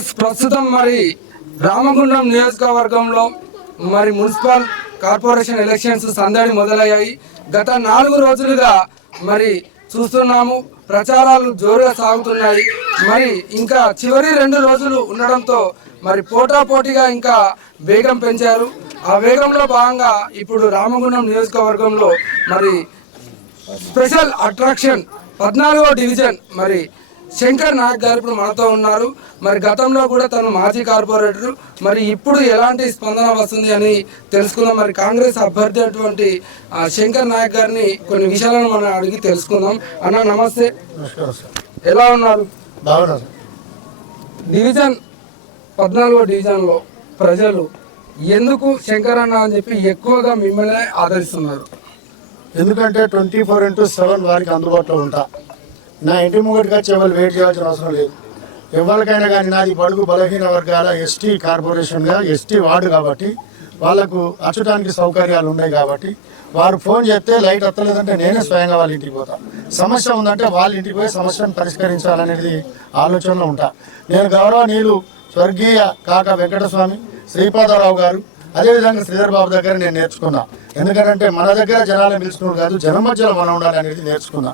Yes ప్రస్తుతం మరి రామగుండం నియోజకవర్గంలో మరి మున్సిపల్ కార్పొరేషన్ ఎలక్షన్స్ సందడి మొదలయ్యాయి. గత నాలుగు రోజులుగా మరి చూస్తున్నాము ప్రచారాలు జోరుగా సాగుతున్నాయి. మరి ఇంకా చివరి రెండు రోజులు ఉండడంతో మరి పోటాపోటీగా ఇంకా వేగం పెంచారు. ఆ వేగంలో భాగంగా ఇప్పుడు రామగుండం నియోజకవర్గంలో మరి స్పెషల్ అట్రాక్షన్ పద్నాలుగో డివిజన్ మరి శంకర్ నాయక్ గారు ఇప్పుడు మనతో ఉన్నారు. మరి గతంలో కూడా తను మాజీ కార్పొరేటర్. మరి ఇప్పుడు ఎలాంటి స్పందన వస్తుంది అని తెలుసుకుందాం. మరి కాంగ్రెస్ అభ్యర్థి అటువంటి ఆ, శంకర్ నాయక్ గారిని కొన్ని విషయాలను మనం అడిగి తెలుసుకుందాం. అన్న నమస్తే. ఎలా ఉన్నారు? డివిజన్ పద్నాలుగో డివిజన్లో ప్రజలు ఎందుకు శంకర్ అన్న అని చెప్పి ఎక్కువగా మిమ్మల్ని ఆదరిస్తున్నారు? ఎందుకంటే ట్వంటీ ఫోర్ ఇంటూ సెవెన్ వారికి అందుబాటులో ఉంటా. నా ఇంటి ముంగటికి వచ్చి ఎవరు వెయిట్ చేయాల్సిన అవసరం లేదు. ఎవరికైనా కానీ నాది బడుగు బలహీన వర్గాల ఎస్టీ కార్పొరేషన్గా ఎస్టీ వార్డు కాబట్టి వాళ్ళకు అచ్చటానికి సౌకర్యాలు ఉన్నాయి కాబట్టి వారు ఫోన్ చేస్తే లైట్ వస్తలేదంటే నేనే స్వయంగా వాళ్ళ ఇంటికి పోతా. సమస్య ఉందంటే వాళ్ళ ఇంటికి పోయి సమస్యను పరిష్కరించాలనేది ఆలోచనలో ఉంటా. నేను గౌరవనీయులు స్వర్గీయ కాక వెంకటస్వామి శ్రీపాదరావు గారు అదేవిధంగా శ్రీధర్ బాబు దగ్గర నేను నేర్చుకున్నా. ఎందుకంటే మన దగ్గర జనాలను పిలుచుకున్నాడు కాదు జనం మధ్యలో మనం ఉండాలి అనేది నేర్చుకున్నా.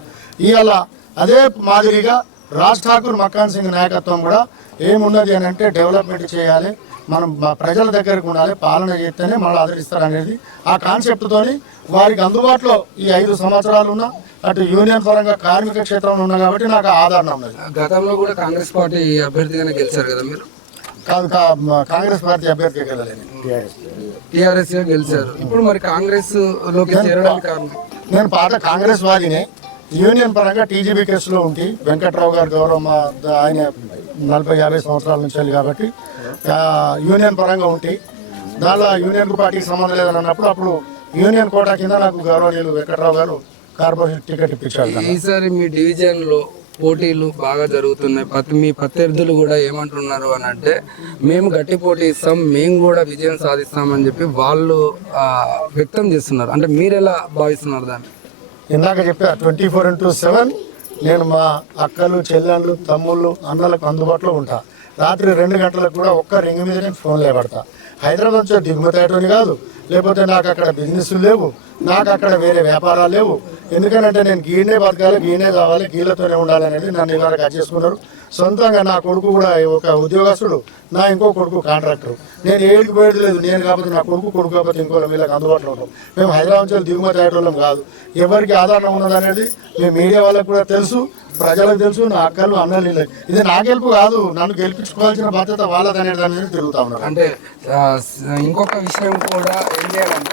ఇవాళ అదే మాదిరిగా రాజ్ ఠాకూర్ మక్కాన్ సింగ్ నాయకత్వం కూడా ఏమున్నది అని అంటే డెవలప్మెంట్ చేయాలి. మనం ప్రజల దగ్గరకు ఉండాలి పాలన చేస్తేనే మళ్ళీ ఆదరిస్తారు అనేది ఆ కాన్సెప్ట్తోని వారికి అందుబాటులో ఈ ఐదు సంవత్సరాలు ఉన్న అటు యూనియన్ పరంగా కార్మిక క్షేత్రంలో ఉన్నా కాబట్టి నాకు ఆదరణ ఉన్నది. గతంలో కూడా కాంగ్రెస్ పార్టీ అభ్యర్థిగానే గెలిచారు కదా మీరు? కాదు కాంగ్రెస్ పార్టీ అభ్యర్థికి వెళ్ళలేను టిఆర్ఎస్ గెలిచారు. ఇప్పుడు మరి కాంగ్రెస్లోకి చేరడానికి కారణం? నేను పాత కాంగ్రెస్ వాదినే. యూనియన్ పరంగా టీజీబీ కేసులో ఉండి వెంకట్రావు గారు గౌరవ ఆయన నలభై యాభై సంవత్సరాల నుంచి వెళ్ళి కాబట్టి యూనియన్ పరంగా ఉండి దానిలో యూనియన్ పార్టీకి సంబంధం లేదని అన్నప్పుడు అప్పుడు యూనియన్ కోటా కింద నాకు గౌరవనీయులు వెంకట్రావు గారు కార్పొరేషన్ టికెట్ ఇప్పించారు ఈసారి మీ డివిజన్లో పోటీలు బాగా జరుగుతున్నాయి. ప్రతి మీ ప్రత్యర్థులు కూడా ఏమంటున్నారు అని అంటే మేము గట్టి పోటీ ఇస్తాం మేము కూడా విజయం సాధిస్తామని చెప్పి వాళ్ళు వ్యక్తం చేస్తున్నారు. అంటే మీరు ఎలా భావిస్తున్నారు దాన్ని? ఇందాక చెప్పా ట్వంటీ ఫోర్ ఇంటూ సెవెన్ నేను మా అక్కలు చెల్లెళ్ళు తమ్ముళ్ళు అన్నలకు అందుబాటులో ఉంటా. రాత్రి రెండు గంటలకు కూడా ఒక్క రింగ్ మీద నేను ఫోన్ లేపడతా. హైదరాబాద్ వచ్చే దిగుమతి అయ్యటోని కాదు. లేకపోతే నాకు అక్కడ బిజినెస్ లేవు. నాకు అక్కడ వేరే వ్యాపారాలు లేవు. ఎందుకంటే నేను గీనే బతకాలి గీనే కావాలి గీలతోనే ఉండాలి అనేది నన్ను ఇవాళ కట్ చేసుకున్నారు. సొంతంగా నా కొడుకు కూడా ఒక ఉద్యోగస్తుడు నా ఇంకో కొడుకు కాంట్రాక్టర్. నేను ఏడికి పోయేది లేదు నేను కాకపోతే నా కొడుకు కొడుకు కాకపోతే ఇంకో వీళ్ళకి అందుబాటులో ఉంటాం మేము హైదరాబాద్ నుంచి దిగుమతి అయ్యేటోళ్ళం కాదు. ఎవరికి ఆధారం ఉన్నది అనేది మేము మీడియా వాళ్ళకు కూడా తెలుసు ప్రజలకు తెలుసు నా అక్కలు అన్నలు వీళ్ళకి. ఇది నా గెలుపు కాదు నన్ను గెలిపించుకోవాల్సిన బాధ్యత వాళ్ళది అనేది దాని మీద తిరుగుతా ఉన్నారు. అంటే ఇంకొక విషయం కూడా ఏం చేయాలంటే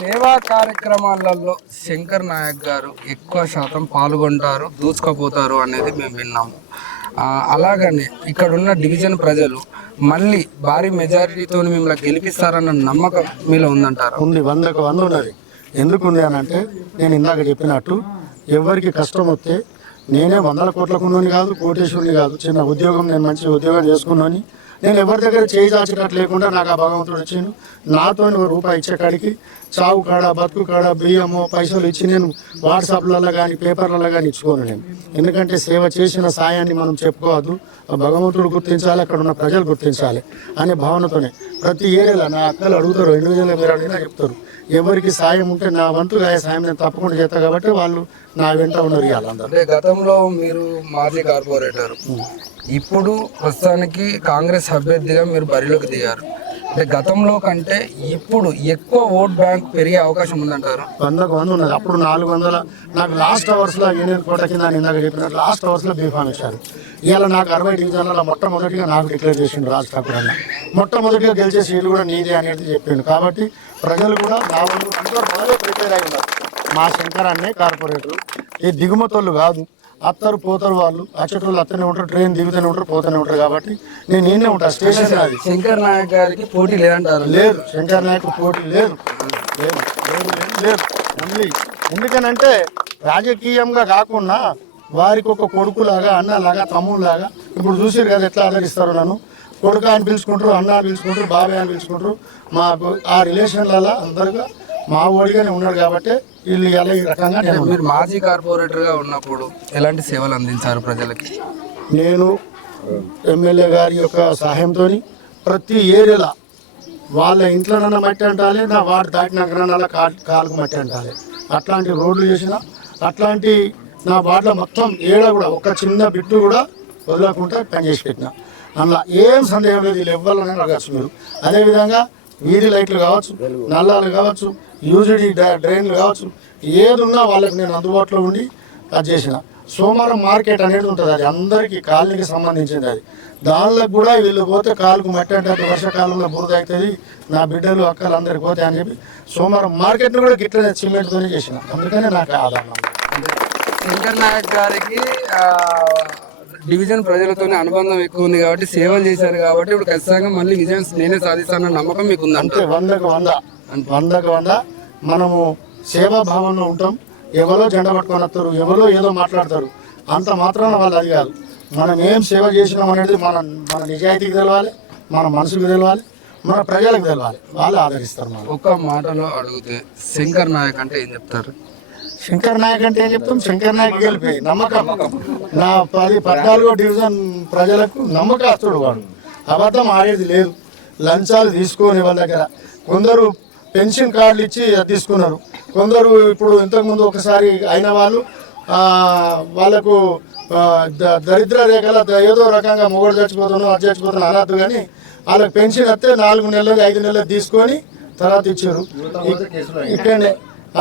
సేవా కార్యక్రమాలలో శంకర్ నాయక్ గారు ఎక్కువ శాతం పాల్గొంటారు దూచుకపోతారు అనేది మేము విన్నాము. అలాగనే ఇక్కడ ఉన్న డివిజన్ ప్రజలు మళ్ళీ భారీ మెజారిటీతో మిమ్మల్ని గెలిపిస్తారన్న నమ్మకం మీలో ఉందంటారు? ఉంది వందకు వంద ఉన్నది. ఎందుకు ఉంది అని అంటే నేను ఇందాక చెప్పినట్టు ఎవరికి కష్టం వస్తే నేనే వందల కోట్లకు కొన్నోని కాదు కోటేశ్వరుని కాదు చిన్న ఉద్యోగం నేను మంచి ఉద్యోగం చేసుకున్నాను నేను ఎవరి దగ్గర చేయి లేకుండా నాకు ఆ భగవంతుడు వచ్చిండు. నాతో రూపాయి ఇచ్చే కాడికి చావు కాడ బతుకు కాడ బియ్యము పైసలు ఇచ్చి నేను వాట్సాప్లలో కానీ పేపర్లలో కానీ ఇచ్చుకోను నేను. ఎందుకంటే సేవ చేసిన సాయాన్ని మనం చెప్పుకోవద్దు. భగవంతుడు గుర్తించాలి అక్కడ ఉన్న ప్రజలు గుర్తించాలి అనే భావనతోనే. ప్రతి ఏరియాలో నా అక్కలు అడుగుతారు ఇండివిజువల్గా మీరు అడిగినా చెప్తారు. ఎవరికి సాయం ఉంటే నా వంతుగా సాయం నేను తప్పకుండా చేస్తా. కాబట్టి వాళ్ళు నా వెంట ఉన్నారు ఇవాళ గతంలో మీరు మాజీ కార్పొరేటర్. ఇప్పుడు ప్రస్తుతానికి కాంగ్రెస్ అభ్యర్థిగా మీరు బరిలోకి దిగారు. అంటే గతంలో కంటే ఇప్పుడు ఎక్కువ ఓట్ బ్యాంక్ పెరిగే అవకాశం ఉందంటారు? వందకు వంద ఉన్నది. అప్పుడు నాలుగు వందల నాకు లాస్ట్ అవర్స్లో యూనియన్ కోట కింద నేను ఇందాక చెప్పినట్టు లాస్ట్ అవర్స్లో బీఫామ్ ఇచ్చారు. ఇవాళ నాకు అరవై డివిజన్ల మొట్టమొదటిగా నాకు డిక్లేర్ చేసిండు రాజ్ ఠాకూర్ అన్న. మొట్టమొదటిగా గెలిచే సీట్లు కూడా నీదే అనేది చెప్పిండు. కాబట్టి ప్రజలు కూడా రావాలి బాగా ప్రిపేర్ అయి ఉన్నారు. మా శంకర్ అన్నే కార్పొరేటర్ ఈ దిగుమతోళ్ళు కాదు. అత్తరు పోతారు వాళ్ళు. అచ్చటోళ్ళు అత్తనే ఉంటారు ట్రైన్ దిగుతూనే ఉంటారు పోతూనే ఉంటారు కాబట్టి నేను నేనే ఉంటాను స్టేషన్ అది శంకర్ నాయక్ గారికి పోటీ లేదంటారు. లేదు శంకర్ నాయక్ పోటీ లేదు. లేదు లేదు లేదు, ఎందుకనంటే రాజకీయంగా కాకుండా వారికి ఒక కొడుకులాగా అన్నలాగా తమ్ముళ్ళలాగా ఇప్పుడు చూసారు కదా ఎట్లా ఆదరిస్తారు నన్ను. కొడుకు అని పిలుచుకుంటారు అన్న అని పిలుచుకుంటారు బాబాయ్ అని పిలుచుకుంటారు. మాకు ఆ రిలేషన్లలో అందరుగా మా ఓడిగానే ఉన్నాడు కాబట్టి వీళ్ళు ఇలా ఈ రకంగా నేను. మీరు మాజీ కార్పొరేటర్గా ఉన్నప్పుడు ఎలాంటి సేవలు అందించారు ప్రజలకి? నేను ఎమ్మెల్యే గారి యొక్క సహాయంతో ప్రతి ఏరియాలో వాళ్ళ ఇంట్లోనన్నా మట్టి అంటాలి నా వాడు దాటినాకనన్నా కాలు కాలుకు మట్టి అంటాలి. అట్లాంటి రోడ్లు చేసిన అట్లాంటి నా వార్డులో మొత్తం ఏడ కూడా ఒక చిన్న బిట్టు కూడా వదలకుండా పనిచేసి పెట్టిన. అందులో ఏం సందేహం లేదు వీళ్ళు ఎవ్వరైనా అడగచ్చు మీరు. అదేవిధంగా వీధి లైట్లు కావచ్చు నల్లాలు కావచ్చు యూజిడి డ్రైన్లు కావచ్చు ఏది ఉన్నా వాళ్ళకి నేను అందుబాటులో ఉండి అది చేసిన. సోమవారం మార్కెట్ అనేది ఉంటుంది అది అందరికీ కాలనీకి సంబంధించింది అది. దానిలో కూడా వీళ్ళు పోతే కాలుకు మట్టి అంటే వర్షాకాలంలో బురద అవుతుంది నా బిడ్డలు అక్కలు అందరికి పోతే అని చెప్పి సోమవారం మార్కెట్ను కూడా గిట్లనే సిమెంట్తోనే చేసిన. అందుకనే నాకు ఆదాయం శంకర్ నాయక్ గారికి డివిజన్ ప్రజలతోనే అనుబంధం ఎక్కువ ఉంది కాబట్టి సేవలు చేశారు కాబట్టి ఇప్పుడు ఖచ్చితంగా మళ్ళీ విజయం నేనే సాధిస్తానన్న నమ్మకం మీకు ఉందంట అంటే వందకు వంద. వందకు వంద మనము సేవా భావంలో ఉంటాం. ఎవరో జెండా పట్టుకొని వస్తారు ఎవరో ఏదో మాట్లాడతారు. అంత మాత్రాన వాళ్ళు అది కాదు. మనం ఏం సేవ చేసినాం అనేది మన మన నిజాయితీకి తెలవాలి మన మనసుకు తెలవాలి మన ప్రజలకు తెలవాలి. వాళ్ళు ఆదరిస్తారు మనం. ఒక్క మాటలో అడిగితే శంకర్ నాయక్ అంటే ఏం చెప్తారు? శంకర్ నాయక్ అంటే ఏం చెప్తాం? శంకర్ నాయక్ గెలిపి నమ్మకం. నా పది పద్నాలుగో డివిజన్ ప్రజలకు నమ్మకస్తుడు వాడు. అబద్ధం ఆడేది లేదు. లంచాలు తీసుకొని వాళ్ళ దగ్గర కొందరు పెన్షన్ కార్డులు ఇచ్చి అది తీసుకున్నారు. కొందరు ఇప్పుడు ఇంతకుముందు ఒకసారి అయిన వాళ్ళు వాళ్ళకు ద- దరిద్ర రేఖల ఏదో రకంగా మొగడు చచ్చిపోతున్నాం అది చచ్చిపోతున్నాం అనద్దు కానీ వాళ్ళకి పెన్షన్ వస్తే నాలుగు నెలలు ఐదు నెలలు తీసుకొని తర్వాత ఇచ్చారు. ఇక్కడనే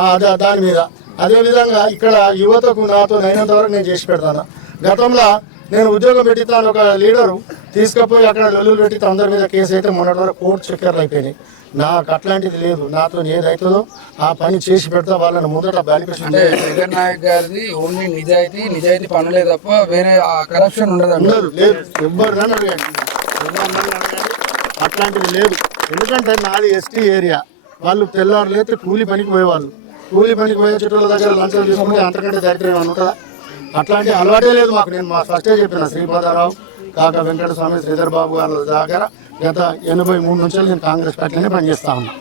అదే దాని మీద. అదేవిధంగా ఇక్కడ యువతకు నాతో నైనంత వరకు నేను చేసి పెడతాను. గతంలో నేను ఉద్యోగం పెట్టిస్తాను ఒక లీడరు తీసుకుపోయి అక్కడ లొల్లులు పెట్టి అందరి మీద కేసు అయితే మొన్నటి వరకు కోర్టు చక్కెరలు అయిపోయినాయి. నాకు అట్లాంటిది లేదు. నాతో ఏదైతుందో ఆ పని చేసి పెడతా వాళ్ళని ముందట అంటే శంకర్ నాయక్ గారిది ఓన్లీ నిజాయితీ నిజాయితీ పనులే తప్ప వేరే కరప్షన్ ఉండదు లేదు. ఎవరు అడగండి. అట్లాంటిది లేదు. ఎందుకంటే నాది ఎస్టీ ఏరియా. వాళ్ళు తెల్లారు లేతే కూలి పనికి పోయేవాళ్ళు. కూలి పనికి పోయే చుట్టూల దగ్గర లంచాలు తీసుకుంటే అంతకంటే దరిద్రం ఏమైనా ఉంటుందా? అట్లాంటి అలవాటే లేదు మాకు. నేను మా ఫస్టే చెప్పిన శ్రీపాదారావు కాక వెంకట స్వామి శ్రీధర్ బాబు గారి దగ్గర గత ఎనభై మూడు నుంచి నేను కాంగ్రెస్ పార్టీలోనే పనిచేస్తా ఉన్నా.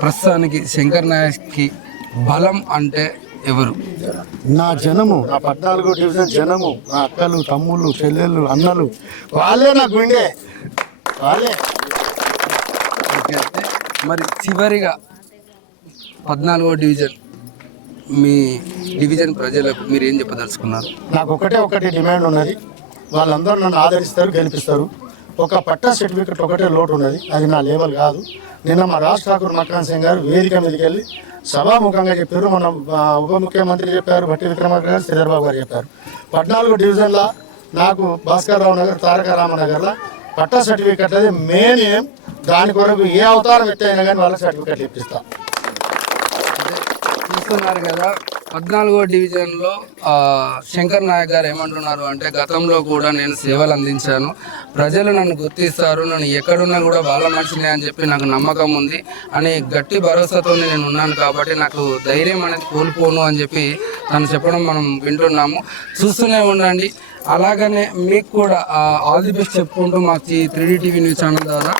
ప్రస్తుతానికి శంకర్ నాయక్కి బలం అంటే ఎవరు? నా జనము నా పద్నాలుగో డివిజన్ జనము నా అక్కలు తమ్ముళ్ళు చెల్లెళ్ళు అన్నలు వాళ్ళే నా గుండె వాళ్ళే. మరి చివరిగా పద్నాలుగో డివిజన్ మీ డివిజన్ ప్రజలకు మీరు ఏం చెప్పదలుచుకున్నారు? నాకు ఒకటే ఒకటి డిమాండ్ ఉన్నది. వాళ్ళందరూ నన్ను ఆదరిస్తారు గెలిపిస్తారు. ఒక పట్టా సర్టిఫికెట్ ఒకటే లోటు ఉన్నది. అది నా లేవల్ కాదు. నిన్న మా రాజ్ ఠాకూర్ మక్కాన్ సింగ్ గారు వేదిక మీదకి వెళ్ళి సభాముఖంగా చెప్పారు. మన ఉప ముఖ్యమంత్రి చెప్పారు భట్టి విక్రమార్క గారు శ్రీధర్బాబు గారు చెప్పారు. పద్నాలుగు డివిజన్ల నాకు భాస్కర్ రావు నగర్ తారక రామనగర్లో పట్టా సర్టిఫికెట్ అది మెయిన్ ఏం దాని కొరకు ఏ అవతారం ఎత్తైనా కానీ వాళ్ళకి సర్టిఫికెట్ ఇప్పిస్తా. చూస్తున్నారు కదా. పద్నాలుగో డివిజన్లో శంకర్ నాయక్ గారు ఏమంటున్నారు అంటే గతంలో కూడా నేను సేవలు అందించాను. ప్రజలు నన్ను గుర్తిస్తారు. నన్ను ఎక్కడున్నా కూడా వాళ్ళ మనిషినే అని చెప్పి నాకు నమ్మకం ఉంది. అని గట్టి భరోసాతో నేను ఉన్నాను కాబట్టి నాకు ధైర్యం అనేది కోల్పోను అని చెప్పి తను చెప్పడం మనం వింటున్నాము. చూస్తూనే ఉండండి. అలాగనే మీకు కూడా ఆల్ ది బెస్ట్ చెప్పుకుంటూ మాకు త్రీడీ టీవీ న్యూస్ ఛానల్ ద్వారా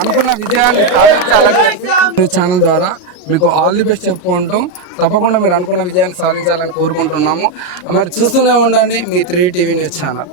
అనుకున్న విజయాన్ని న్యూస్ ఛానల్ ద్వారా మీకు ఆల్ ది బెస్ట్ చెప్పుకుంటాం తప్పకుండా మీరు అనుకున్న విజయాన్ని సాధించాలని కోరుకుంటున్నాము. మరి చూస్తూనే ఉండండి మీ త్రీ టీవీ న్యూస్ ఛానల్.